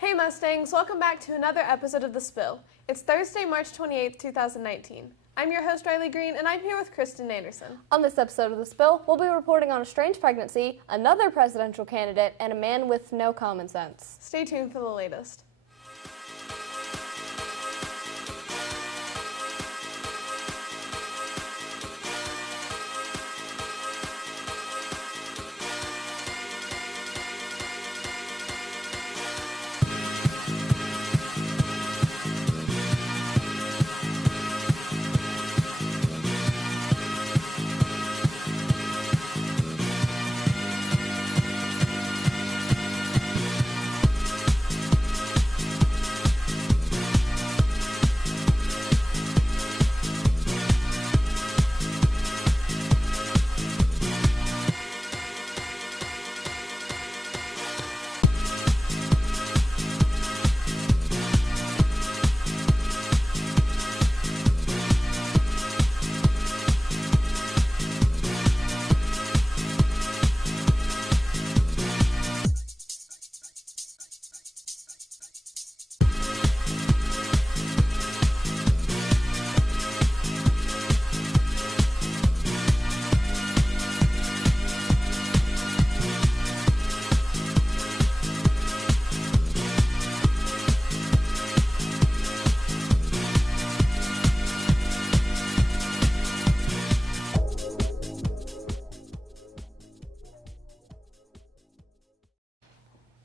Hey Mustangs, welcome back to another episode of The Spill. It's Thursday, March 28th, 2019. I'm your host, Riley Green, and I'm here with Kristen Anderson. On this episode of The Spill, we'll be reporting on a strange pregnancy, another presidential candidate, and a man with no common sense. Stay tuned for the latest.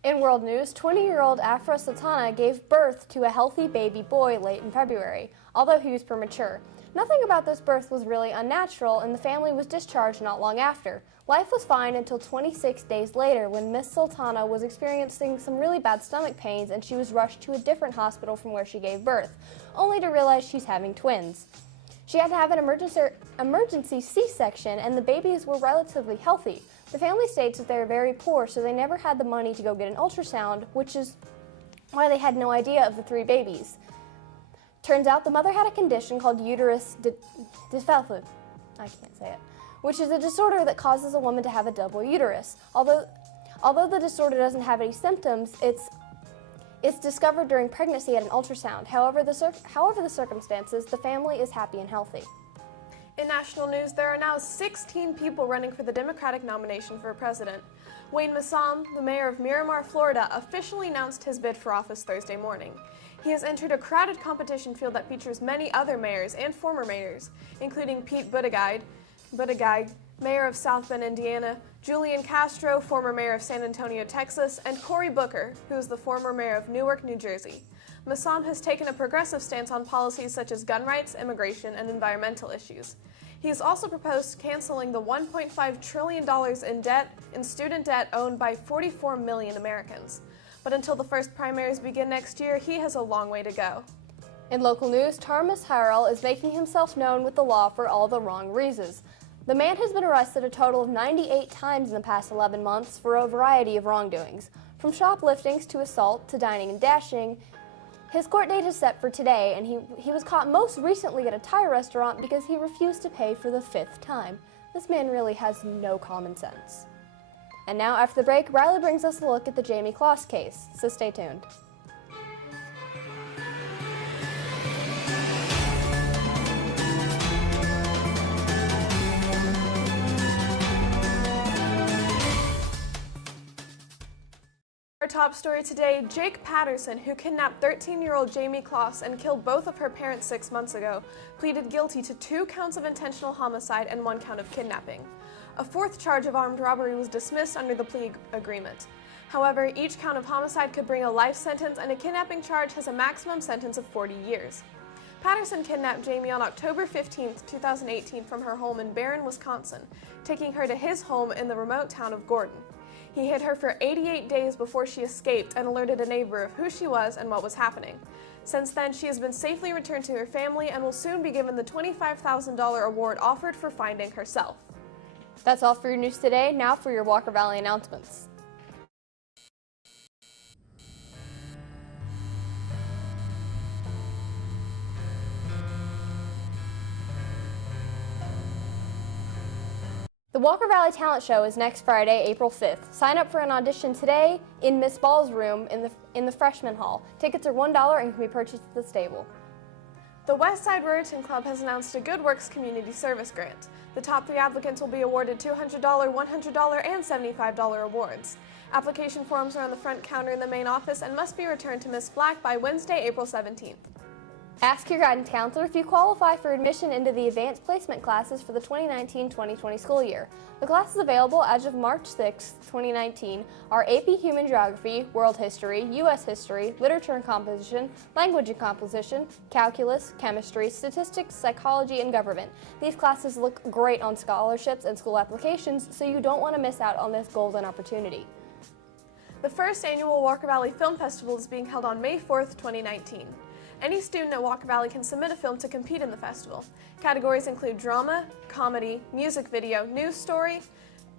In world news, 20-year-old Afra Sultana gave birth to a healthy baby boy late in February, although he was premature. Nothing about this birth was really unnatural, and the family was discharged not long after. Life was fine until 26 days later when Miss Sultana was experiencing some really bad stomach pains and she was rushed to a different hospital from where she gave birth, only to realize she's having twins. She had to have an emergency C-section, and the babies were relatively healthy. The family states that they are very poor, so they never had the money to go get an ultrasound, which is why they had no idea of the three babies. Turns out the mother had a condition called uterus dysfunction, I can't say it, which is a disorder that causes a woman to have a double uterus. Although the disorder doesn't have any symptoms, it's discovered during pregnancy at an ultrasound. However the circumstances, the family is happy and healthy. In national news, there are now 16 people running for the Democratic nomination for president. Wayne Massam, the mayor of Miramar, Florida, officially announced his bid for office Thursday morning. He has entered a crowded competition field that features many other mayors and former mayors, including Pete Buttigieg, mayor of South Bend, Indiana, Julian Castro, former mayor of San Antonio, Texas, and Cory Booker, who is the former mayor of Newark, New Jersey. Massam has taken a progressive stance on policies such as gun rights, immigration, and environmental issues. He has also proposed canceling the $1.5 trillion in student debt owned by 44 million Americans. But until the first primaries begin next year, he has a long way to go. In local news, Thomas Harrell is making himself known with the law for all the wrong reasons. The man has been arrested a total of 98 times in the past 11 months for a variety of wrongdoings. From shopliftings to assault to dining and dashing, his court date is set for today, and he was caught most recently at a Thai restaurant because he refused to pay for the 5th time. This man really has no common sense. And now, after the break, Riley brings us a look at the Jamie Kloss case, so stay tuned. Our top story today, Jake Patterson, who kidnapped 13-year-old Jamie Kloss and killed both of her parents 6 months ago, pleaded guilty to 2 counts of intentional homicide and 1 count of kidnapping. A 4th charge of armed robbery was dismissed under the plea agreement. However, each count of homicide could bring a life sentence, and a kidnapping charge has a maximum sentence of 40 years. Patterson kidnapped Jamie on October 15, 2018 from her home in Barron, Wisconsin, taking her to his home in the remote town of Gordon. He hid her for 88 days before she escaped and alerted a neighbor of who she was and what was happening. Since then, she has been safely returned to her family and will soon be given the $25,000 award offered for finding herself. That's all for your news today. Now for your Walker Valley announcements. The Walker Valley Talent Show is next Friday, April 5th. Sign up for an audition today in Miss Ball's room in the freshman hall. Tickets are $1 and can be purchased at the stable. The Westside Raritan Club has announced a Good Works Community Service Grant. The top 3 applicants will be awarded $200, $100, and $75 awards. Application forms are on the front counter in the main office and must be returned to Ms. Black by Wednesday, April 17th. Ask your guidance counselor if you qualify for admission into the advanced placement classes for the 2019-2020 school year. The classes available as of March 6, 2019 are AP Human Geography, World History, U.S. History, Literature and Composition, Language and Composition, Calculus, Chemistry, Statistics, Psychology, and Government. These classes look great on scholarships and school applications, so you don't want to miss out on this golden opportunity. The first annual Walker Valley Film Festival is being held on May 4th, 2019. Any student at Walker Valley can submit a film to compete in the festival. Categories include drama, comedy, music video, news story,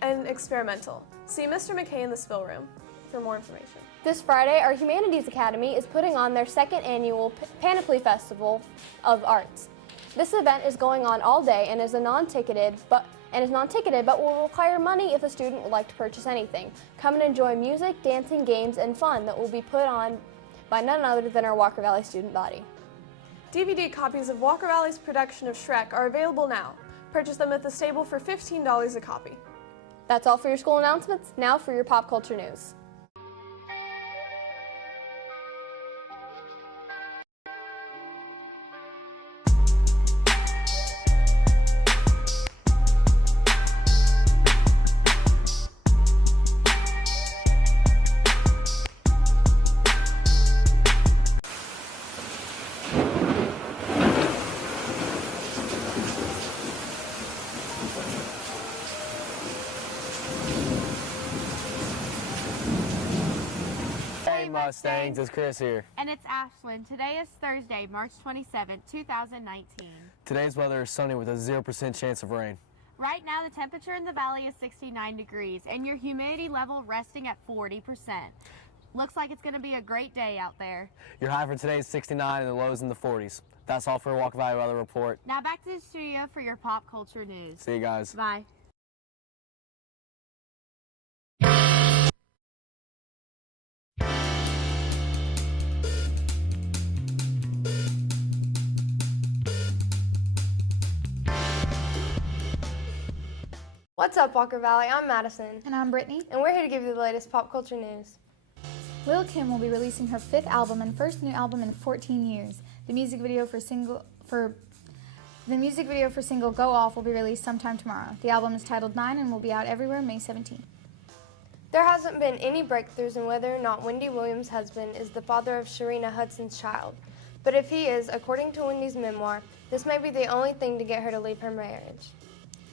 and experimental. See Mr. McKay in the spill room for more information. This Friday, our Humanities Academy is putting on their second annual Panoply Festival of Arts. This event is going on all day and is non-ticketed, but will require money if a student would like to purchase anything. Come and enjoy music, dancing, games, and fun that will be put on by none other than our Walker Valley student body. DVD copies of Walker Valley's production of Shrek are available now. Purchase them at the stable for $15 a copy. That's all for your school announcements. Now for your pop culture news. Hey Mustangs, it's Chris here. And it's Ashlyn. Today is Thursday, March 27, 2019. Today's weather is sunny with a 0% chance of rain. Right now, the temperature in the valley is 69 degrees, and your humidity level resting at 40%. Looks like it's going to be a great day out there. Your high for today is 69 and the low's in the 40s. That's all for your Walker Valley Weather Report. Now back to the studio for your pop culture news. See you guys. Bye. What's up, Walker Valley? I'm Madison, And I'm Brittany. and we're here to give you the latest pop culture news. Lil' Kim will be releasing her 5th album and first new album in 14 years. The music video for single Go Off will be released sometime tomorrow. The album is titled 9 and will be out everywhere May 17th. There hasn't been any breakthroughs in whether or not Wendy Williams' husband is the father of Sharina Hudson's child. But if he is, according to Wendy's memoir, this may be the only thing to get her to leave her marriage.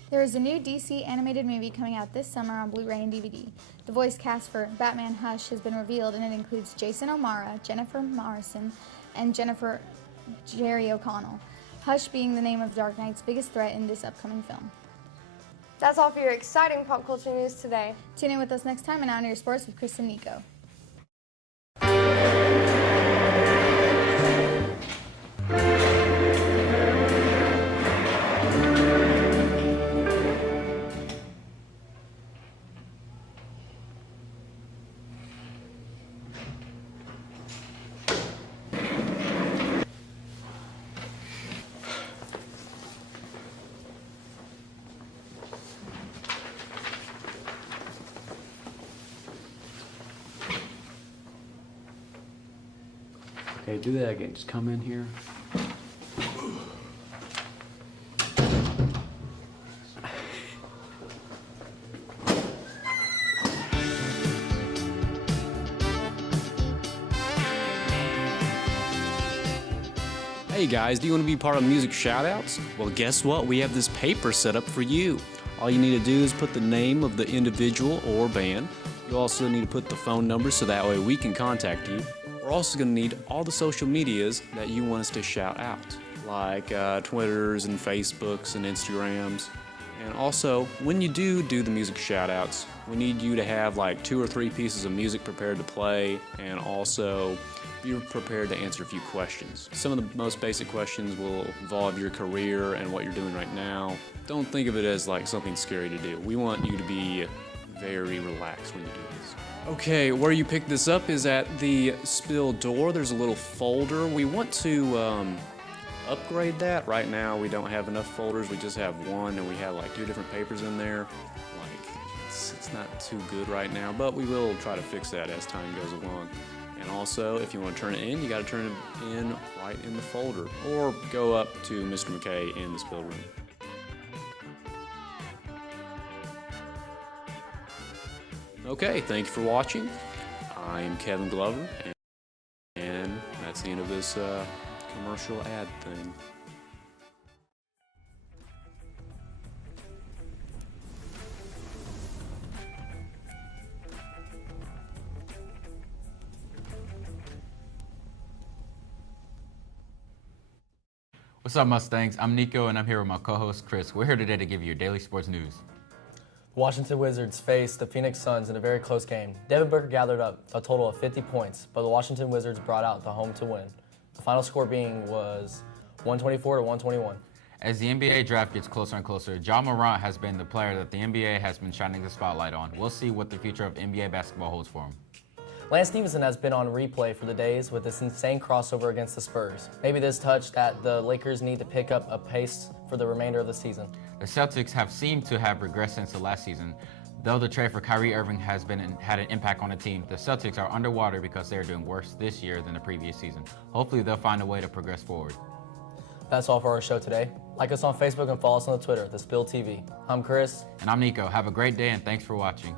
There is a new DC animated movie coming out this summer on Blu-ray and DVD. The voice cast for Batman Hush has been revealed, and it includes Jason O'Mara, Jennifer Morrison, and Jerry O'Connell. Hush being the name of Dark Knight's biggest threat in this upcoming film. That's all for your exciting pop culture news today. Tune in with us next time and On Your Sports with Chris and Nico. Okay, do that again. Just come in here. Hey guys, do you want to be part of music shoutouts? Well, guess what? We have this paper set up for you. All you need to do is put the name of the individual or band. You also need to put the phone number so that way we can contact you. We're also going to need all the social medias that you want us to shout out, like Twitters and Facebooks and Instagrams. And also, when you do the music shoutouts, we need you to have like 2 or 3 pieces of music prepared to play, and also be prepared to answer a few questions. Some of the most basic questions will involve your career and what you're doing right now, don't think of it as like something scary to do. We want you to be very relaxed when you do this. Okay, where you pick this up is at the spill door. There's a little folder. We want to upgrade that. Right now we don't have enough folders. We just have one, and we have like 2 different papers in there. Like it's not too good right now, but we will try to fix that as time goes along. And also, if you want to turn it in, you got to turn it in right in the folder, or go up to Mr. McKay in the spill room. Okay, thank you for watching. I am Kevin Glover, and that's the end of this commercial ad thing. What's up, Mustangs? I'm Nico, and I'm here with my co-host Chris. We're here today to give you your daily sports news. The Washington Wizards faced the Phoenix Suns in a very close game. Devin Booker gathered up a total of 50 points, but the Washington Wizards brought out the home to win. The final score being was 124 to 121. As the NBA draft gets closer and closer, Ja Morant has been the player that the NBA has been shining the spotlight on. We'll see what the future of NBA basketball holds for him. Lance Stevenson has been on replay for the days with this insane crossover against the Spurs. Maybe this touch that the Lakers need to pick up a pace for the remainder of the season. The Celtics have seemed to have regressed since the last season. Though the trade for Kyrie Irving has had an impact on the team, the Celtics are underwater because they are doing worse this year than the previous season. Hopefully they'll find a way to progress forward. That's all for our show today. Like us on Facebook and follow us on Twitter, The Spill TV. I'm Chris. And I'm Nico. Have a great day and thanks for watching.